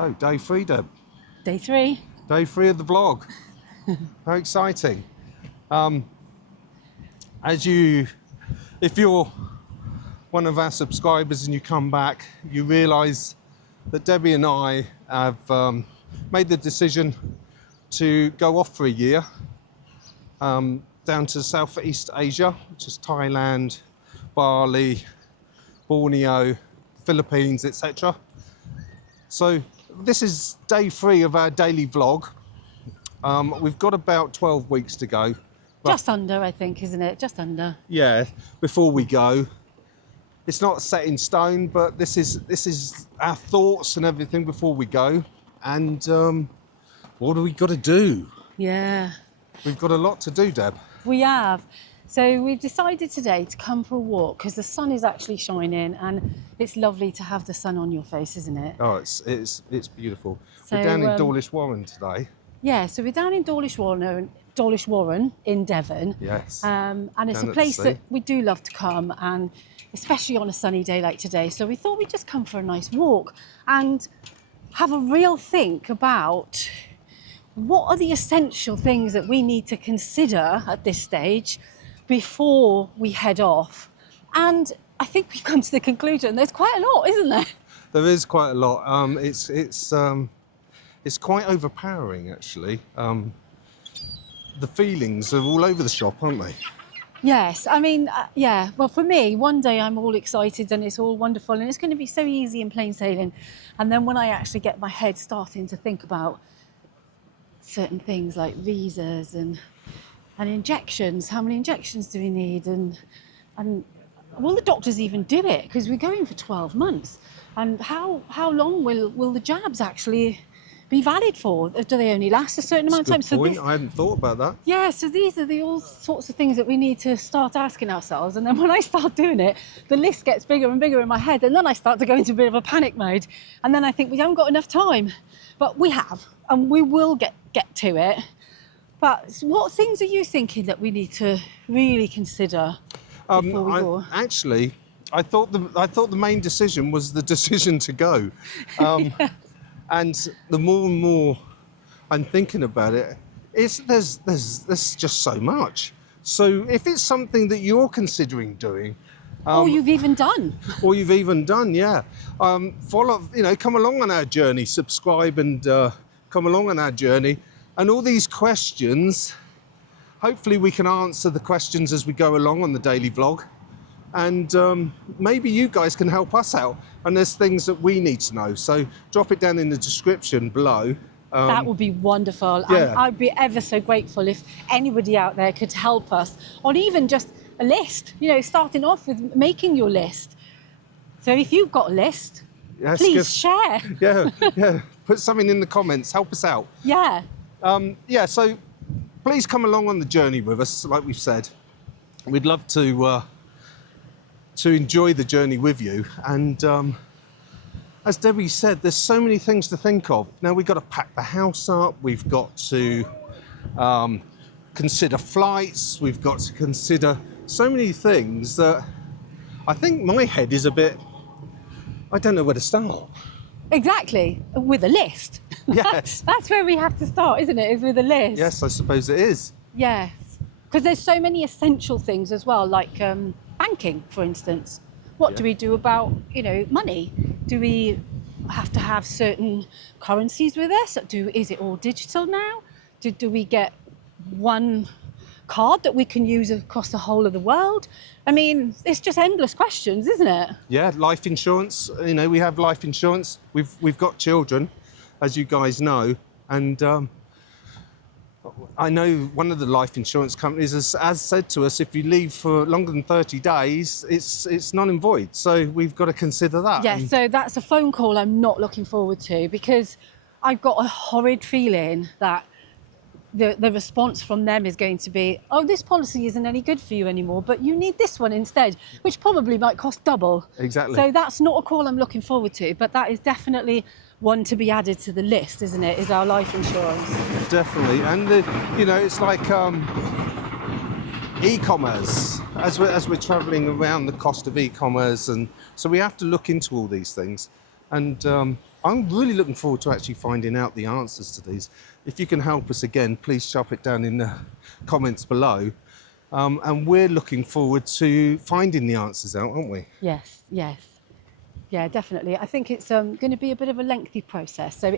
Oh, day 3, Deb. Day 3. Day 3 of the vlog. How exciting. If you're one of our subscribers and you come back, you realise that Debbie and I have made the decision to go off for a year down to Southeast Asia, which is Thailand, Bali, Borneo, Philippines, etc. So this is day 3 of our daily vlog. We've got about 12 weeks to go. Just under, I think, isn't it? Just under. Yeah, before we go. It's not set in stone, but this is our thoughts and everything before we go. And what do we got to do? Yeah. We've got a lot to do, Deb. We have. So we've decided today to come for a walk because the sun is actually shining and it's lovely to have the sun on your face, isn't it? Oh, it's beautiful. So, we're down in Dawlish Warren today. Yeah, so we're down in Dawlish Warren in Devon. Yes. And it's a place that we do love to come, and especially on a sunny day like today. So we thought we'd just come for a nice walk and have a real think about what are the essential things that we need to consider at this stage before we head off. And I think we've come to the conclusion there's quite a lot, isn't there? There is quite a lot. It's quite overpowering, actually. The feelings are all over the shop, aren't they? Yes, I mean, yeah. Well, for me, one day I'm all excited and it's all wonderful and it's going to be so easy and plain sailing. And then when I actually get my head starting to think about certain things like visas and injections, how many injections do we need? And will the doctors even do it? Because we're going for 12 months. And how long will the jabs actually be valid for? Do they only last a certain amount of time? That's a good point. I hadn't thought about that. Yeah, so these are all sorts of things that we need to start asking ourselves. And then when I start doing it, the list gets bigger and bigger in my head. And then I start to go into a bit of a panic mode. And then I think we haven't got enough time. But we have, and we will get to it. But what things are you thinking that we need to really consider before we go? Actually, I thought the main decision was the decision to go. Yes. And the more and more I'm thinking about it, there's just so much. So if it's something that you're considering doing, or you've even done, yeah, follow, come along on our journey, subscribe and come along on our journey. And all these questions, hopefully we can answer the questions as we go along on the daily vlog. And maybe you guys can help us out. And there's things that we need to know. So drop it down in the description below. That would be wonderful. Yeah. And I'd be ever so grateful if anybody out there could help us on even just a list, starting off with making your list. So if you've got a list, Yes, please share. Yeah. Put something in the comments. Help us out. Yeah. So please come along on the journey with us, like we've said. We'd love to enjoy the journey with you. And as Debbie said, there's so many things to think of. Now we've got to pack the house up. We've got to consider flights. We've got to consider so many things that I think my head is a bit, I don't know where to start. Exactly, with a list. Yes. That's where we have to start, isn't it? Is with a list. Yes, I suppose it is. Yes, because there's so many essential things as well, like banking, for instance. What do we do about, money? Do we have to have certain currencies with us? Is it all digital now? Do we get one card that we can use across the whole of the world? I mean, it's just endless questions, isn't it? Yeah, life insurance. We have life insurance. We've got children, as you guys know, and I know one of the life insurance companies has said to us, if you leave for longer than 30 days, it's null and void. So we've got to consider that. Yeah, so that's a phone call I'm not looking forward to, because I've got a horrid feeling that the response from them is going to be, oh, this policy isn't any good for you anymore, but you need this one instead, which probably might cost double. Exactly. So that's not a call I'm looking forward to, but that is definitely one to be added to the list, isn't it, is our life insurance. Definitely. And, it's like e-commerce. As we're travelling around, the cost of e-commerce, and so we have to look into all these things. And I'm really looking forward to actually finding out the answers to these. If you can help us again, please chop it down in the comments below. And we're looking forward to finding the answers out, aren't we? Yes, yes. Yeah, definitely. I think it's going to be a bit of a lengthy process. So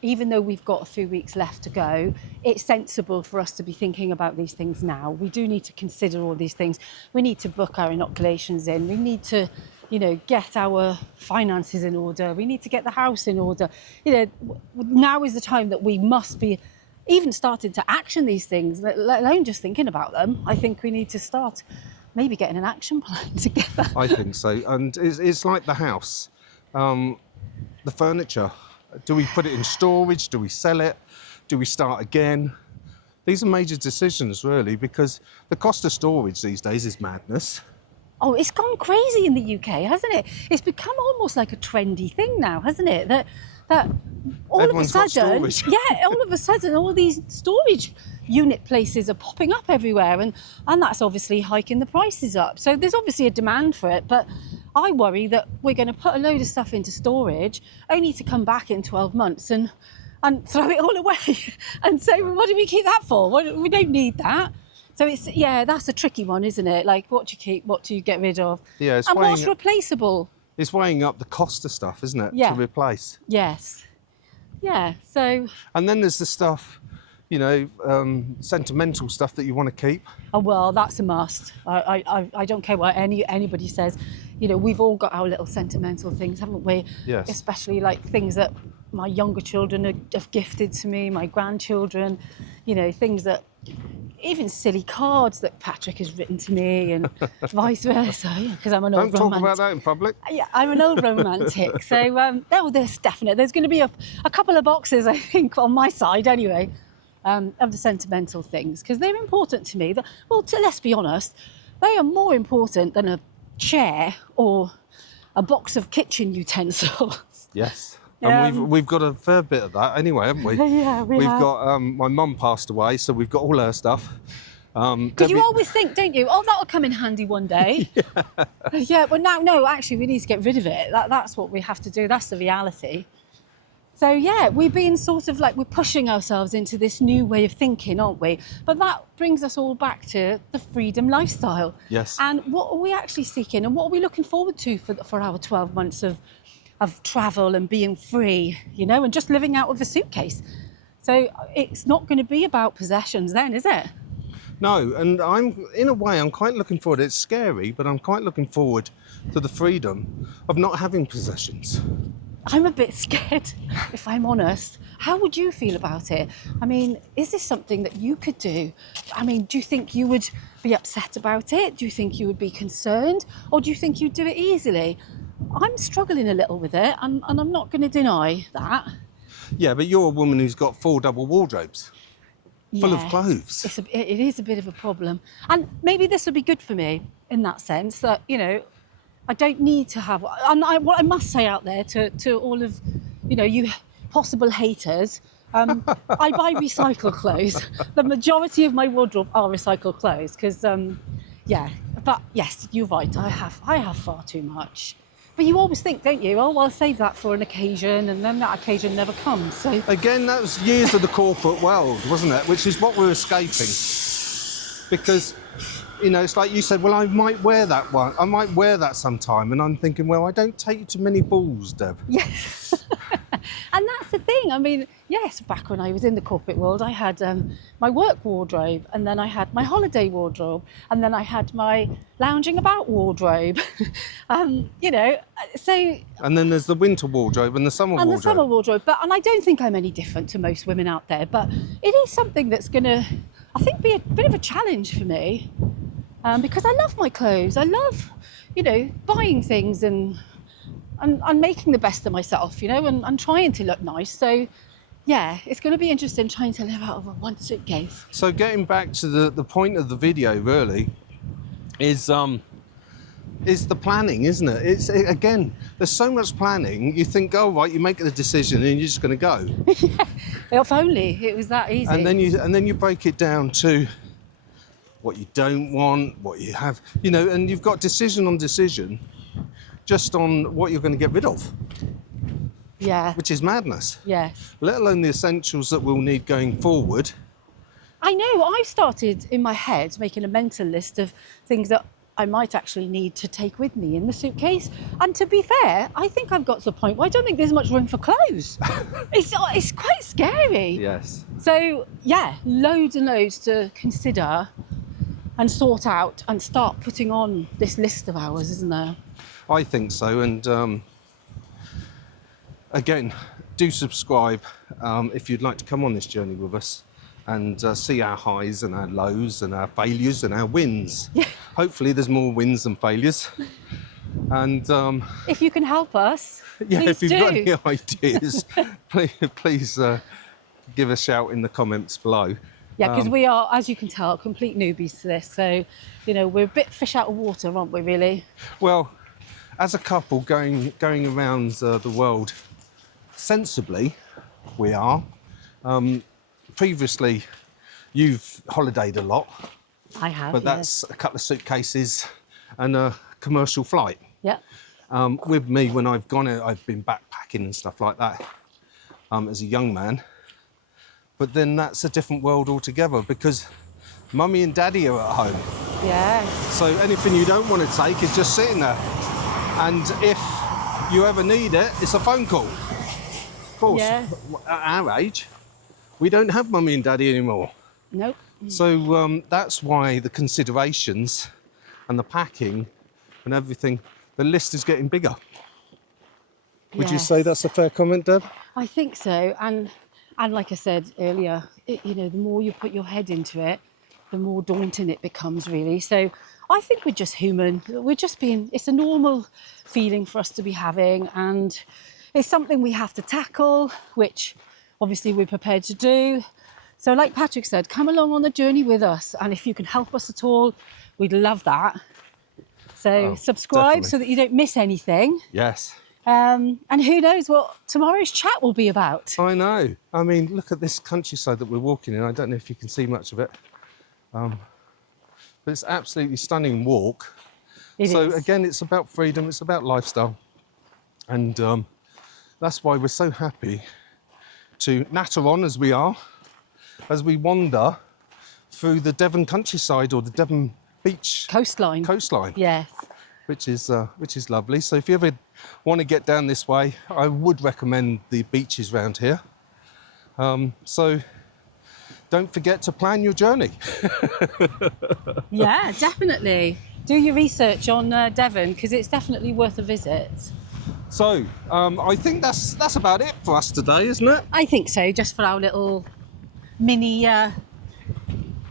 even though we've got 3 weeks left to go, it's sensible for us to be thinking about these things now. We do need to consider all these things. We need to book our inoculations in. We need to, get our finances in order. We need to get the house in order. Now is the time that we must be even starting to action these things, let alone just thinking about them. I think we need to start maybe getting an action plan together. I think so. And it's like the house, the furniture. Do we put it in storage? Do we sell it? Do we start again? These are major decisions, really, because the cost of storage these days is madness. Oh, it's gone crazy in the UK, hasn't it? It's become almost like a trendy thing now, hasn't it? That all Everyone's of a sudden, got storage. yeah, all of a sudden, all these storage unit places are popping up everywhere, and that's obviously hiking the prices up. So there's obviously a demand for it, but I worry that we're going to put a load of stuff into storage only to come back in 12 months and throw it all away and say, well, what do we keep that for? We don't need that. So that's a tricky one, isn't it? Like, what do you keep, what do you get rid of? Yeah, and what's replaceable? It's weighing up the cost of stuff, isn't it? Yeah. To replace. Yes. Yeah, so... And then there's the stuff, sentimental stuff that you want to keep. Oh, well, that's a must. I don't care what anybody says. We've all got our little sentimental things, haven't we? Yes. Especially like things that my younger children have gifted to me, my grandchildren, things that... Even silly cards that Patrick has written to me and vice versa, because I'm an old romantic. Don't talk about that in public. Yeah, I'm an old romantic. So, there's definitely, there's going to be a couple of boxes, I think, on my side anyway, of the sentimental things, because they're important to me. Let's be honest, they are more important than a chair or a box of kitchen utensils. Yes. And we've got a fair bit of that anyway, haven't we? Yeah, we've got, my mum passed away, so we've got all her stuff. Because you always think, don't you, oh, that'll come in handy one day. Yeah, but now, no, actually, we need to get rid of it. That's what we have to do. That's the reality. So, yeah, we've been sort of like, we're pushing ourselves into this new way of thinking, aren't we? But that brings us all back to the freedom lifestyle. Yes. And what are we actually seeking, and what are we looking forward to for our 12 months of travel and being free, and just living out of a suitcase. So it's not going to be about possessions then, is it? No, and I'm quite looking forward. It's scary, but I'm quite looking forward to the freedom of not having possessions. I'm a bit scared, if I'm honest. How would you feel about it? I mean, is this something that you could do? I mean, do you think you would be upset about it? Do you think you would be concerned? Or do you think you'd do it easily? I'm struggling a little with it, and I'm not going to deny that. Yeah, but you're a woman who's got 4 double wardrobes full of clothes. It is a bit of a problem. And maybe this would be good for me in that sense that, I don't need to have... And what I must say out there to all of, you possible haters, I buy recycled clothes. The majority of my wardrobe are recycled clothes because, but yes, you're right, I have far too much. But you always think, don't you, oh, well, I'll save that for an occasion, and then that occasion never comes. So again, that was years of the corporate world, wasn't it? Which is what we're escaping. Because, it's like you said, well, I might wear that one. I might wear that sometime. And I'm thinking, well, I don't take you to many balls, Deb. Yes. And that's the thing. I mean, yes, back when I was in the corporate world, I had my work wardrobe, and then I had my holiday wardrobe, and then I had my lounging about wardrobe. So... And then there's the winter wardrobe and the summer wardrobe. And the summer wardrobe. And I don't think I'm any different to most women out there, but it is something that's going to, I think, be a bit of a challenge for me, because I love my clothes. I love, buying things and making the best of myself, and trying to look nice. So, yeah, it's going to be interesting trying to live out of one suitcase. So getting back to the point of the video, really, is the planning, isn't it? Again, there's so much planning. You think, oh, right, you make the decision and you're just going to go. Yeah, if only it was that easy. And then you break it down to what you don't want, what you have, and you've got decision on decision just on what you're going to get rid of. Yeah. which is madness, Yes. let alone the essentials that we'll need going forward. I know, I've started in my head making a mental list of things that I might actually need to take with me in the suitcase. And to be fair, I think I've got to the point where I don't think there's much room for clothes. It's quite scary. Yes. So, yeah, loads and loads to consider and sort out and start putting on this list of ours, isn't there? I think so. And again, do subscribe if you'd like to come on this journey with us and see our highs and our lows and our failures and our wins. Yeah. Hopefully there's more wins than failures. And If you can help us, yeah, please if you've do. got any ideas, please give a shout in the comments below. Yeah, because we are, as you can tell, complete newbies to this. So, you know, we're a bit fish out of water, aren't we, really? Well, as a couple going around the world sensibly, we are. Previously, you've holidayed a lot, I have, but that's a couple of suitcases and a commercial flight. Yeah. With me, when I've gone out, I've been backpacking and stuff like that as a young man. But then that's a different world altogether because mummy and daddy are at home. Yeah. So anything you don't want to take is just sitting there. And if you ever need it, it's a phone call. Of course, Yeah. at our age, we don't have mummy and daddy anymore. Nope. So that's why the considerations and the packing and everything, the list is getting bigger. Would you say that's a fair comment, Deb? I think so. And like I said earlier, you know, the more you put your head into it, the more daunting it becomes, really. So I think we're just human. It's a normal feeling for us to be having, and it's something we have to tackle, which obviously we're prepared to do. So like Patrick said, come along on the journey with us. And if you can help us at all, we'd love that. So subscribe definitely. so that you don't miss anything. Yes. And who knows what tomorrow's chat will be about. I know. I mean, look at this countryside that we're walking in. I don't know if you can see much of it. But it's absolutely stunning walk. It So is. again, it's about freedom, it's about lifestyle. And that's why we're so happy to natter on as we are, as we wander through the Devon countryside or the Devon beach Coastline. Yes. which is lovely. So if you ever want to get down this way, I would recommend the beaches around here. So don't forget to plan your journey. Yeah, definitely. Do your research on Devon, because it's definitely worth a visit. So I think that's about it for us today, isn't it? I think so, just for our little mini, I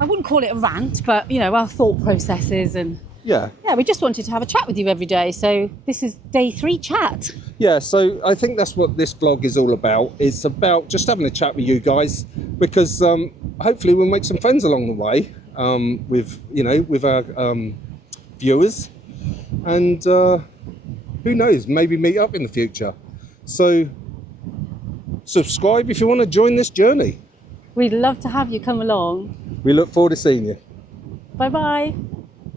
wouldn't call it a rant, but, you know, our thought processes. And Yeah. yeah, we just wanted to have a chat with you every day. So this is day 3 chat. Yeah, so I think that's what this vlog is all about. It's about just having a chat with you guys, because hopefully we'll make some friends along the way with our viewers, and who knows, maybe meet up in the future. So subscribe if you want to join this journey. We'd love to have you come along. We look forward to seeing you. Bye bye.